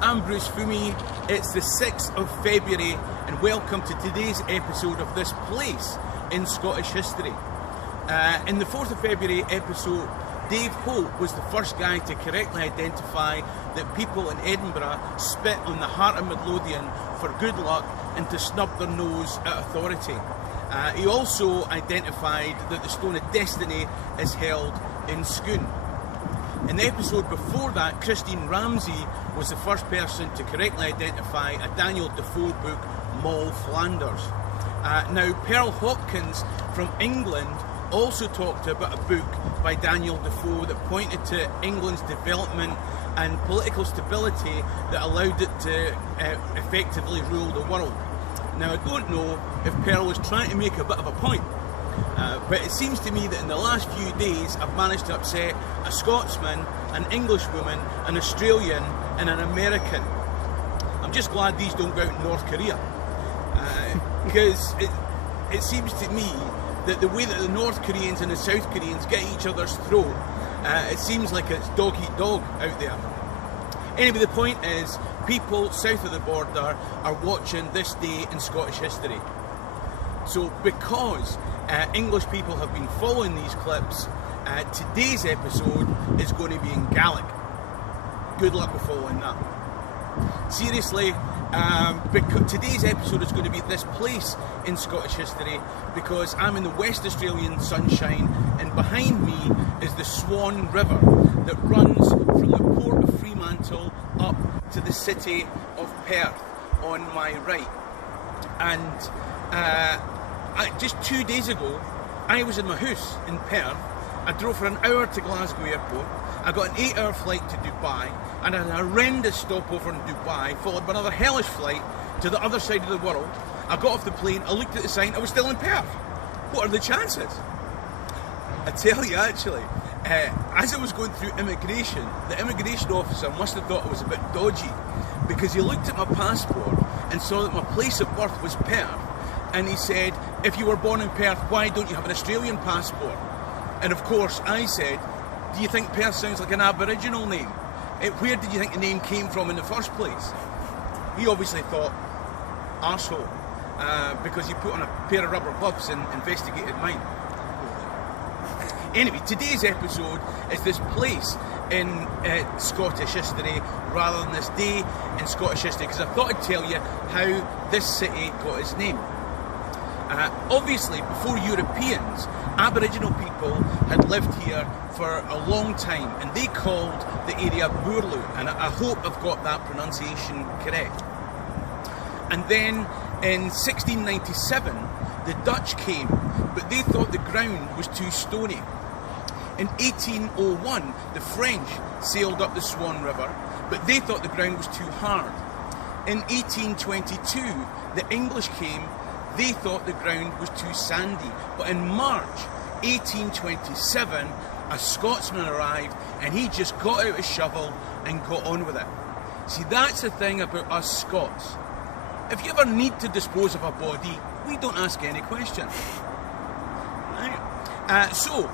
I'm Bruce Fummey. It's the 6th of February and welcome to today's episode of This Place in Scottish History. In the 4th of February episode, Dave Holt was the first guy to correctly identify that people in Edinburgh spit on the heart of Midlothian for good luck and to snub their nose at authority. He also identified that the Stone of Destiny is held in Scone. In the episode before that, Christine Ramsey was the first person to correctly identify a Daniel Defoe book, Moll Flanders. Now, Pearl Hopkins from England also talked about a book by Daniel Defoe that pointed to England's development and political stability that allowed it to effectively rule the world. Now, I don't know if Pearl was trying to make a bit of a point, but it seems to me that in the last few days I've managed to upset a Scotsman, an Englishwoman, an Australian and an American. I'm just glad these don't go out in North Korea, because it seems to me that the way that the North Koreans and the South Koreans get each other's throat, it seems like it's dog eat dog out there. Anyway, the point is, people south of the border are watching this day in Scottish history. So because English people have been following these clips, today's episode is going to be in Gaelic. Good luck with following that. Seriously, because today's episode is going to be This Place in Scottish history, because I'm in the West Australian sunshine and behind me is the Swan River that runs from the port of Fremantle up to the city of Perth on my right. And just 2 days ago, I was in my house in Perth. I drove for an hour to Glasgow airport. I got an 8-hour flight to Dubai and an horrendous stopover in Dubai, followed by another hellish flight to the other side of the world. I got off the plane, I looked at the sign, I was still in Perth. What are the chances? I tell you, actually, as I was going through immigration, the immigration officer must have thought I was a bit dodgy, because he looked at my passport and saw that my place of birth was Perth, and he said, if you were born in Perth, why don't you have an Australian passport? And of course I said, do you think Perth sounds like an Aboriginal name? Where did you think the name came from in the first place? He obviously thought, arsehole, because he put on a pair of rubber gloves and investigated mine. Anyway, today's episode is This Place in Scottish history rather than This Day in Scottish history, because I thought I'd tell you how this city got its name. Obviously, before Europeans, Aboriginal people had lived here for a long time, and they called the area Boorloo, and I hope I've got that pronunciation correct. And then in 1697, the Dutch came, but they thought the ground was too stony. In 1801, the French sailed up the Swan River, but they thought the ground was too hard. In 1822, the English came. They thought the ground was too sandy. But in March 1827, a Scotsman arrived and he just got out a shovel and got on with it. See, that's the thing about us Scots. If you ever need to dispose of a body, we don't ask any questions. Right? So,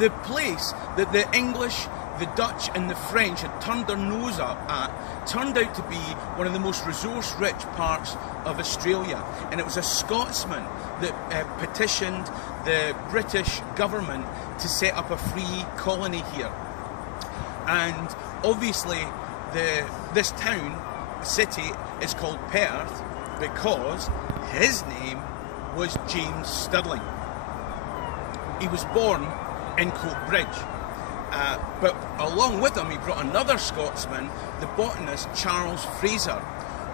the place that the English, the Dutch and the French had turned their nose up at turned out to be one of the most resource-rich parts of Australia, and it was a Scotsman that petitioned the British government to set up a free colony here. And obviously this town, city, is called Perth because his name was James Stirling. He was born in Coatbridge. But along with him, he brought another Scotsman, the botanist Charles Fraser,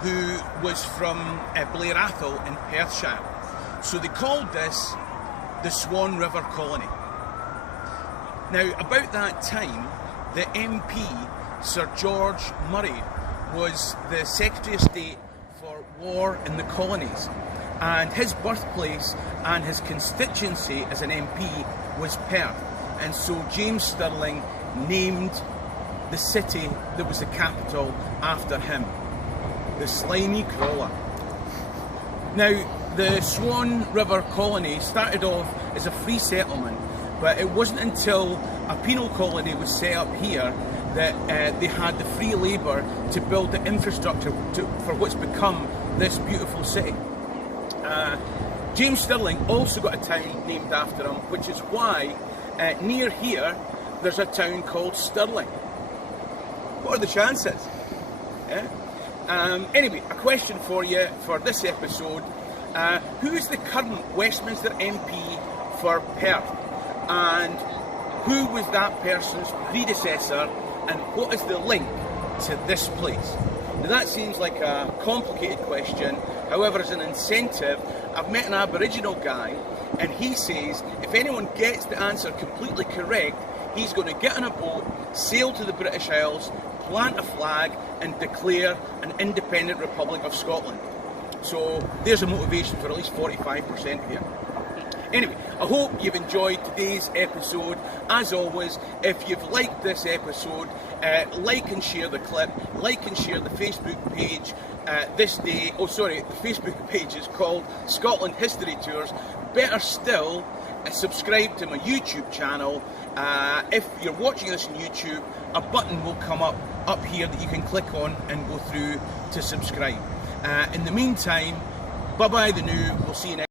who was from Blair Athol in Perthshire. So they called this the Swan RiverColony. Now, about that time, the MP, Sir George Murray, was the Secretary of State for War in the Colonies, and his birthplace and his constituency as an MP was Perth. And so James Stirling named the city that was the capital after him, the Slimy Crawler. Now, the Swan River Colony started off as a free settlement, but it wasn't until a penal colony was set up here that they had the free labour to build the infrastructure for what's become this beautiful city. James Stirling also got a town named after him, which is why near here there's a town called Stirling. What are the chances? Yeah? Anyway, a question for you for this episode. Who is the current Westminster MP for Perth? And who was that person's predecessor? And what is the link to this place? Now that seems like a complicated question. However, as an incentive, I've met an Aboriginal guy, and he says if anyone gets the answer completely correct, he's going to get on a boat, sail to the British Isles, plant a flag, and declare an independent Republic of Scotland. So there's a motivation for at least 45% here. Anyway, I hope you've enjoyed today's episode. As always, if you've liked this episode, like and share the clip, like and share the Facebook page this day. Oh, sorry, the Facebook page is called Scotland History Tours. Better still, subscribe to my YouTube channel. If you're watching this on YouTube, a button will come up here that you can click on and go through to subscribe. In the meantime, bye-bye the new. We'll see you next.